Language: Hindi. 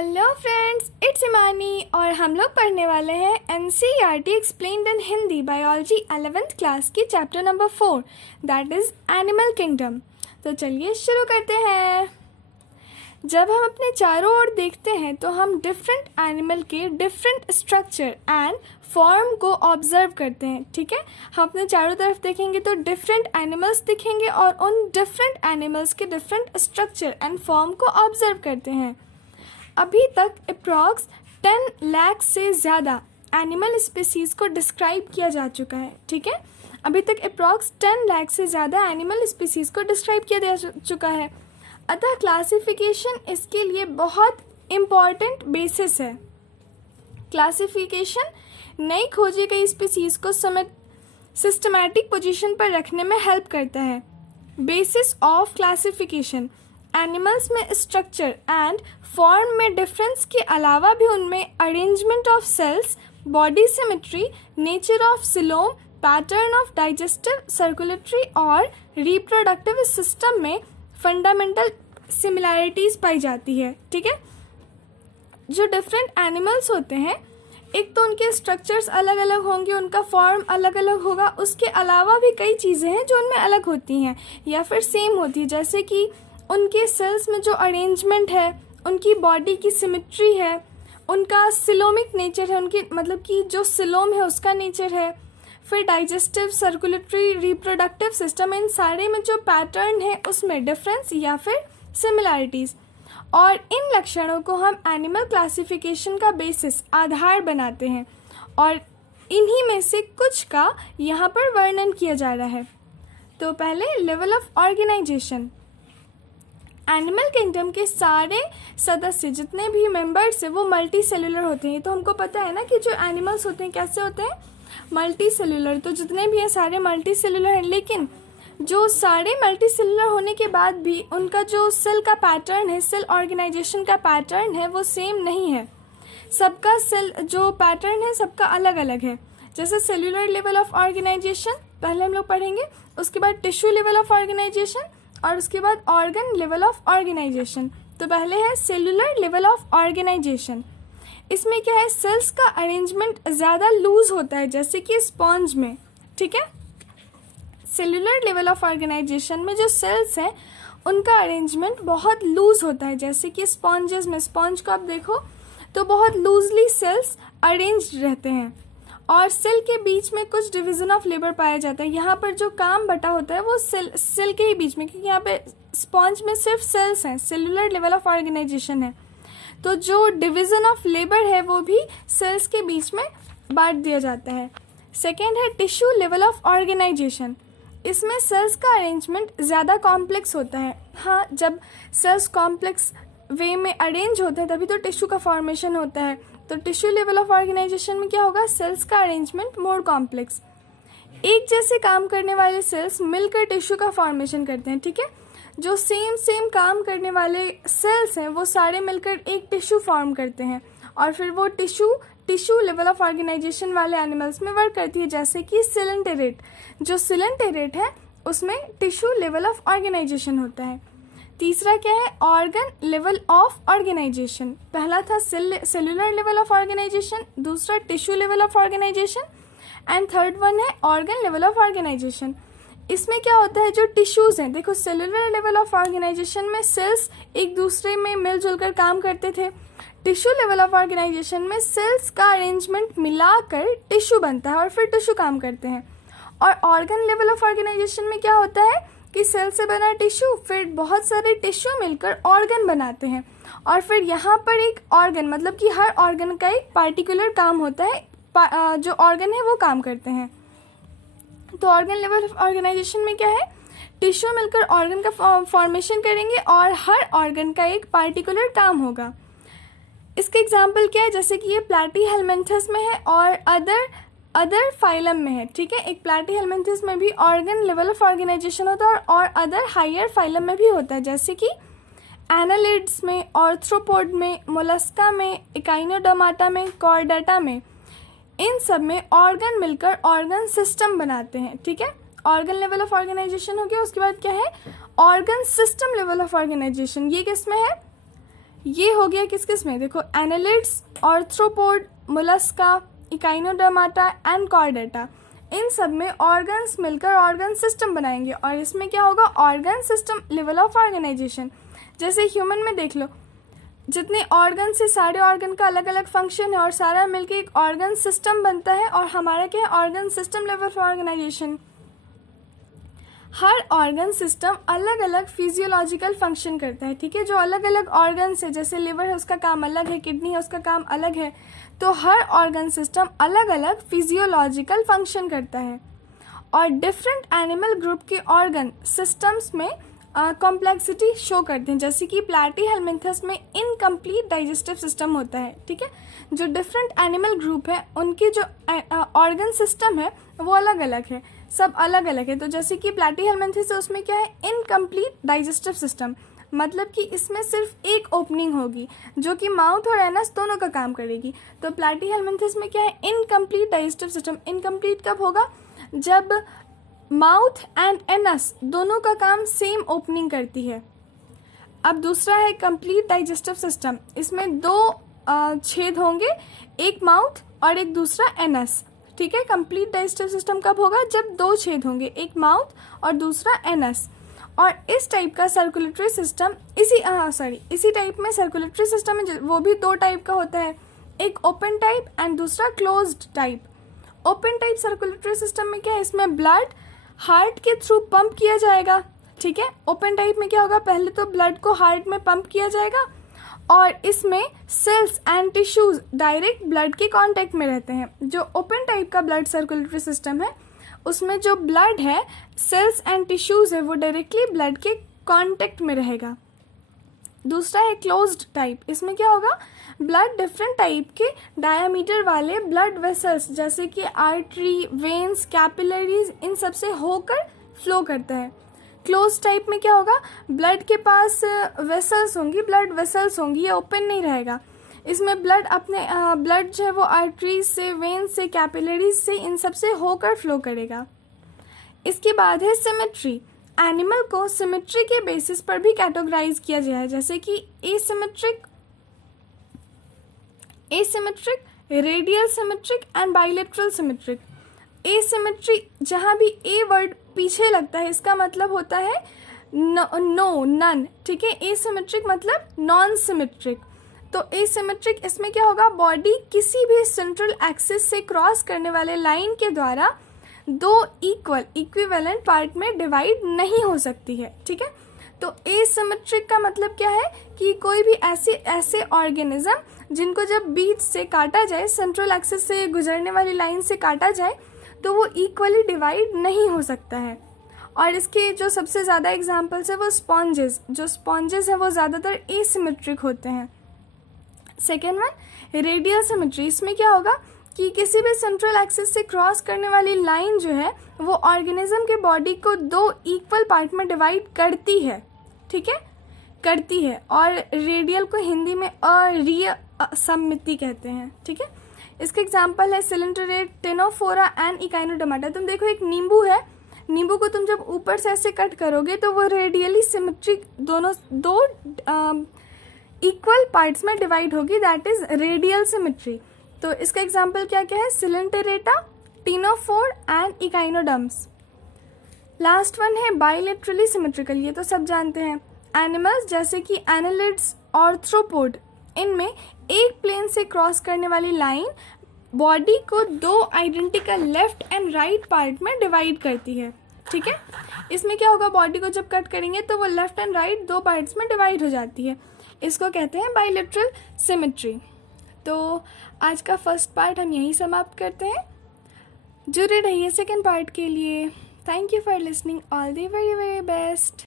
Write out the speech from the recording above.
हेलो फ्रेंड्स, इट्स इमानी और हम लोग पढ़ने वाले हैं NCERT explained in Hindi biology 11th class की chapter number 4 that is animal kingdom. तो चलिए शुरू करते हैं। जब हम अपने चारों ओर देखते हैं तो हम डिफरेंट एनिमल के डिफरेंट स्ट्रक्चर एंड फॉर्म को ऑब्जर्व करते हैं। ठीक है, हम अपने चारों तरफ देखेंगे तो डिफरेंट एनिमल्स दिखेंगे और उन डिफरेंट एनिमल्स के डिफरेंट स्ट्रक्चर एंड फॉर्म को ऑब्जर्व करते हैं। अभी तक अप्रॉक्स 10 लाख से ज़्यादा एनिमल स्पीसीज़ को डिस्क्राइब किया जा चुका है। ठीक है, अभी तक अप्रॉक्स 10 लाख से ज़्यादा एनिमल स्पीसीज़ को डिस्क्राइब किया जा चुका है। अतः क्लासिफिकेशन इसके लिए बहुत इम्पॉर्टेंट बेसिस है। क्लासिफिकेशन नई खोजी गई स्पीसीज़ को सिस्टमैटिक पोजीशन पर रखने में हेल्प करता है। बेसिस ऑफ क्लासिफिकेशन एनिमल्स में स्ट्रक्चर एंड फॉर्म में डिफरेंस के अलावा भी उनमें arrangement of cells, body symmetry, nature of coelom, pattern of digestive, circulatory और रिप्रोडक्टिव सिस्टम में फंडामेंटल सिमिलैरिटीज पाई जाती है। ठीक है, जो डिफरेंट एनिमल्स होते हैं, एक तो उनके स्ट्रक्चर्स अलग अलग होंगे, उनका फॉर्म अलग अलग होगा, उसके अलावा भी कई चीज़ें हैं जो उनमें अलग होती हैं या फिर सेम होती है, जैसे कि उनके सेल्स में जो अरेंजमेंट है, उनकी बॉडी की सिमेट्री है, उनका सिलोमिक नेचर है, उनकी मतलब कि जो सिलोम है उसका नेचर है, फिर डाइजेस्टिव, सर्कुलेटरी, रिप्रोडक्टिव सिस्टम, इन सारे में जो पैटर्न है उसमें डिफरेंस या फिर सिमिलैरिटीज़, और इन लक्षणों को हम एनिमल क्लासिफिकेशन का बेसिस, आधार बनाते हैं और इन्हीं में से कुछ का यहाँ पर वर्णन किया जा रहा है। तो पहले level of organisation. Animal kingdom के सारे सदस्य जितने भी मेंबर्स हैं वो मल्टी सेलुलर होते हैं। तो हमको पता है ना कि जो एनिमल्स होते हैं कैसे होते हैं, मल्टी सेलुलर। तो जितने भी हैं सारे मल्टी सेलुलर हैं, लेकिन जो सारे मल्टी सेलुलर होने के बाद भी उनका जो सेल का पैटर्न है, सेल ऑर्गेनाइजेशन का पैटर्न है, वो सेम नहीं है। सबका सेल जो पैटर्न है सबका अलग अलग है। जैसे सेलुलर लेवल ऑफ ऑर्गेनाइजेशन पहले हम लोग पढ़ेंगे, उसके बाद टिश्यू लेवल ऑफ ऑर्गेनाइजेशन और उसके बाद ऑर्गन लेवल ऑफ ऑर्गेनाइजेशन। तो पहले है सेलुलर लेवल ऑफ ऑर्गेनाइजेशन। इसमें क्या है, सेल्स का अरेंजमेंट ज़्यादा लूज होता है, जैसे कि स्पॉन्ज में। ठीक है, सेलुलर लेवल ऑफ ऑर्गेनाइजेशन में जो सेल्स हैं उनका अरेंजमेंट बहुत लूज होता है, जैसे कि स्पॉन्जेस में, स्पॉन्ज को आप देखो तो बहुत लूजली सेल्स अरेंज रहते हैं और सेल के बीच में कुछ डिवीजन ऑफ लेबर पाया जाता है। यहाँ पर जो काम बटा होता है वो सेल के ही बीच में, क्योंकि यहाँ पे स्पॉन्ज में सिर्फ सेल्स हैं, सेलुलर लेवल ऑफ ऑर्गेनाइजेशन है, तो जो डिवीजन ऑफ लेबर है वो भी सेल्स के बीच में बांट दिया जाता है। सेकेंड है टिश्यू लेवल ऑफ ऑर्गेनाइजेशन। इसमें सेल्स का अरेंजमेंट ज़्यादा कॉम्प्लेक्स होता है। हाँ, जब सेल्स कॉम्प्लेक्स वे में अरेंज होते हैं तभी तो टिश्यू का फॉर्मेशन होता है। तो टिश्यू लेवल ऑफ ऑर्गेनाइजेशन में क्या होगा, सेल्स का अरेंजमेंट मोर कॉम्प्लेक्स। एक जैसे काम करने वाले सेल्स मिलकर टिश्यू का फॉर्मेशन करते हैं। ठीक है, जो सेम काम करने वाले सेल्स हैं वो सारे मिलकर एक टिश्यू फॉर्म करते हैं और फिर वो टिश्यू लेवल ऑफ ऑर्गेनाइजेशन वाले एनिमल्स में वर्क करती है, जैसे कि सिलेंटेरेट। जो सिलेंटेरेट है उसमें टिश्यू लेवल ऑफ ऑर्गेनाइजेशन होता है। तीसरा क्या है, ऑर्गन लेवल ऑफ ऑर्गेनाइजेशन। पहला था सेलुलर लेवल ऑफ ऑर्गेनाइजेशन, दूसरा tissue level of organisation and third one है ऑर्गन लेवल ऑफ ऑर्गेनाइजेशन। इसमें क्या होता है, जो टिश्यूज़ हैं, देखो सेलुलर लेवल ऑफ ऑर्गेनाइजेशन में सेल्स एक दूसरे में मिलजुल कर काम करते थे। टिश्यू लेवल ऑफ ऑर्गेनाइजेशन में सेल्स का अरेंजमेंट मिलाकर टिश्यू बनता है और फिर टिश्यू काम करते हैं। और ऑर्गन लेवल ऑफ ऑर्गेनाइजेशन में क्या होता है कि सेल से बना टिश्यू, फिर बहुत सारे टिश्यू मिलकर ऑर्गन बनाते हैं और फिर यहाँ पर एक ऑर्गन, मतलब कि हर ऑर्गन का एक पार्टिकुलर काम होता है, जो ऑर्गन है वो काम करते हैं। तो ऑर्गन लेवल ऑफ ऑर्गेनाइजेशन में क्या है, टिश्यू मिलकर ऑर्गन का फॉर्मेशन करेंगे और हर ऑर्गन का एक पार्टिकुलर काम होगा। इसके एग्जाम्पल क्या है, जैसे कि ये प्लैटीहेलमिन्थस में है और अदर फाइलम में है। ठीक है, एक प्लैटीहेलमिन्थस में भी ऑर्गन लेवल ऑफ ऑर्गेनाइजेशन होता है और अदर हायर फाइलम में भी होता है, जैसे कि एनालिड्स में, आर्थ्रोपोड में, मोलस्का में, इकाइनोडर्माटा में, कॉर्डेटा में। इन सब में ऑर्गन मिलकर ऑर्गन सिस्टम बनाते हैं। ठीक है, ऑर्गन लेवल ऑफ ऑर्गेनाइजेशन हो गया। उसके बाद क्या है, organ system level of organisation. ये किस में है, ये हो गया किस किस में, देखो annelids, arthropod, mollusca, echinodermata and chordata, इन सब में ऑर्गन्स मिलकर ऑर्गन सिस्टम बनाएंगे। और इसमें क्या होगा, organ system level of organisation. जैसे ह्यूमन में देख लो, जितने ऑर्गन से सारे ऑर्गन का अलग अलग फंक्शन है और सारा मिलकर एक ऑर्गन सिस्टम बनता है। और हमारा क्या है, organ system level of organisation. हर ऑर्गन सिस्टम अलग अलग फिजियोलॉजिकल फंक्शन करता है, ठीक है। जो अलग अलग ऑर्गन है, जैसे लिवर है उसका काम अलग है, किडनी है उसका काम अलग है, तो हर ऑर्गन सिस्टम अलग अलग फिजियोलॉजिकल फंक्शन करता है। और डिफरेंट एनिमल ग्रुप के ऑर्गन सिस्टम्स में कॉम्प्लेक्सिटी शो करते हैं। जैसे कि प्लैटीहेलमिन्थस में इनकम्प्लीट डाइजेस्टिव सिस्टम होता है, ठीक है। जो डिफरेंट एनिमल ग्रुप है उनके जो ऑर्गन सिस्टम है वो अलग अलग है, सब अलग अलग है। तो जैसे कि प्लैटीहेलमिन्थस है, उसमें क्या है, इनकम्प्लीट डाइजेस्टिव सिस्टम, मतलब कि इसमें सिर्फ एक ओपनिंग होगी जो कि माउथ और एनस दोनों का काम करेगी। तो प्लैटीहेलमिन्थस में क्या है, इनकम्प्लीट डाइजेस्टिव सिस्टम। इनकम्प्लीट कब होगा, जब माउथ एंड एनस दोनों का काम सेम ओपनिंग करती है। अब दूसरा है कंप्लीट डाइजेस्टिव सिस्टम, इसमें दो छेद होंगे, एक माउथ और एक दूसरा एनस, ठीक है। कंप्लीट डाइजेस्टिव सिस्टम कब होगा, जब दो छेद होंगे, एक माउथ और दूसरा एनस। और इस टाइप का सर्कुलेटरी सिस्टम इसी टाइप में सर्कुलेटरी सिस्टम है, वो भी दो टाइप का होता है, एक ओपन टाइप एंड दूसरा closed type. Open type circulatory system में क्या है, इसमें ब्लड हार्ट के थ्रू पंप किया जाएगा, ठीक है। ओपन टाइप में क्या होगा, पहले तो ब्लड को हार्ट में पंप किया जाएगा और इसमें cells and tissues direct blood के कांटेक्ट में रहते हैं। जो ओपन टाइप का ब्लड सर्कुलेटरी सिस्टम है उसमें जो ब्लड है, सेल्स एंड टिश्यूज है, वो डायरेक्टली ब्लड के कांटेक्ट में रहेगा। दूसरा है क्लोज्ड टाइप, इसमें क्या होगा, ब्लड डिफरेंट टाइप के डायामीटर वाले ब्लड वेसल्स जैसे कि आर्टरी, वेन्स, कैपिलरीज, इन सब से होकर फ्लो करता है। क्लोज टाइप में क्या होगा, ब्लड के पास वेसल्स होंगी, ब्लड वेसल्स होंगी, ये ओपन नहीं रहेगा। इसमें ब्लड ब्लड जो है वो आर्टरीज से, वेन्स से, कैपिलरीज से, इन सब से होकर फ्लो करेगा। इसके बाद है सिमेट्री। एनिमल को सिमेट्री के बेसिस पर भी कैटेगराइज किया गया है, जैसे कि asymmetric, radial symmetric and bilateral symmetric. Asymmetry, जहां भी ए वर्ड पीछे लगता है इसका मतलब होता है नो, नन, ठीक है। एसिमेट्रिक मतलब नॉन सिमेट्रिक। तो एसिमेट्रिक, इसमें क्या होगा, बॉडी किसी भी सेंट्रल एक्सिस से क्रॉस करने वाले लाइन के द्वारा दो इक्विवेलेंट पार्ट में डिवाइड नहीं हो सकती है, ठीक है। तो एसिमेट्रिक का मतलब क्या है कि कोई भी ऐसे ऑर्गेनिज्म जिनको जब बीच से काटा जाए, सेंट्रल एक्सिस से गुजरने वाली लाइन से काटा जाए, तो वो इक्वली डिवाइड नहीं हो सकता है। और इसके जो सबसे ज़्यादा एग्जाम्पल्स है वो स्पॉन्जेस, जो स्पॉन्जेस हैं वो ज़्यादातर एसिमेट्रिक होते हैं। सेकेंड वन रेडियल सिमेट्री, इसमें क्या होगा कि किसी भी सेंट्रल एक्सिस से क्रॉस करने वाली लाइन जो है वो ऑर्गेनिज्म के बॉडी को दो इक्वल पार्ट में डिवाइड करती है, ठीक है, करती है। और रेडियल को हिंदी में असममिति कहते हैं, ठीक है। इसका एग्जाम्पल है सिलेंटरेट, टेनोफोरा एंड इकाइनोडर्माटा। तुम देखो एक नींबू है, नींबू को तुम जब ऊपर से ऐसे कट करोगे तो वो रेडियली सिमेट्रिक दो इक्वल पार्ट्स में डिवाइड होगी, दैट इज रेडियल सिमेट्री। तो इसका एग्जाम्पल क्या क्या है, सिलेंटरेटा, ctenophore and echinoderms. Last one है बाइलेटरली सिमेट्रिकल, ये तो सब जानते हैं। एनिमल्स जैसे कि एनालिड्स, आर्थ्रोपोड, इनमें एक प्लेन से क्रॉस करने वाली लाइन बॉडी को दो identical left and right part में डिवाइड करती है, ठीक है। इसमें क्या होगा, बॉडी को जब कट करेंगे तो वो लेफ्ट एंड राइट दो पार्ट्स में डिवाइड हो जाती है, इसको कहते हैं बाइलेटरल सिमेट्री। तो आज का फर्स्ट पार्ट हम यहीं समाप्त करते हैं, जुड़े रहिए सेकेंड पार्ट के लिए। Thank you for listening, all the very very best.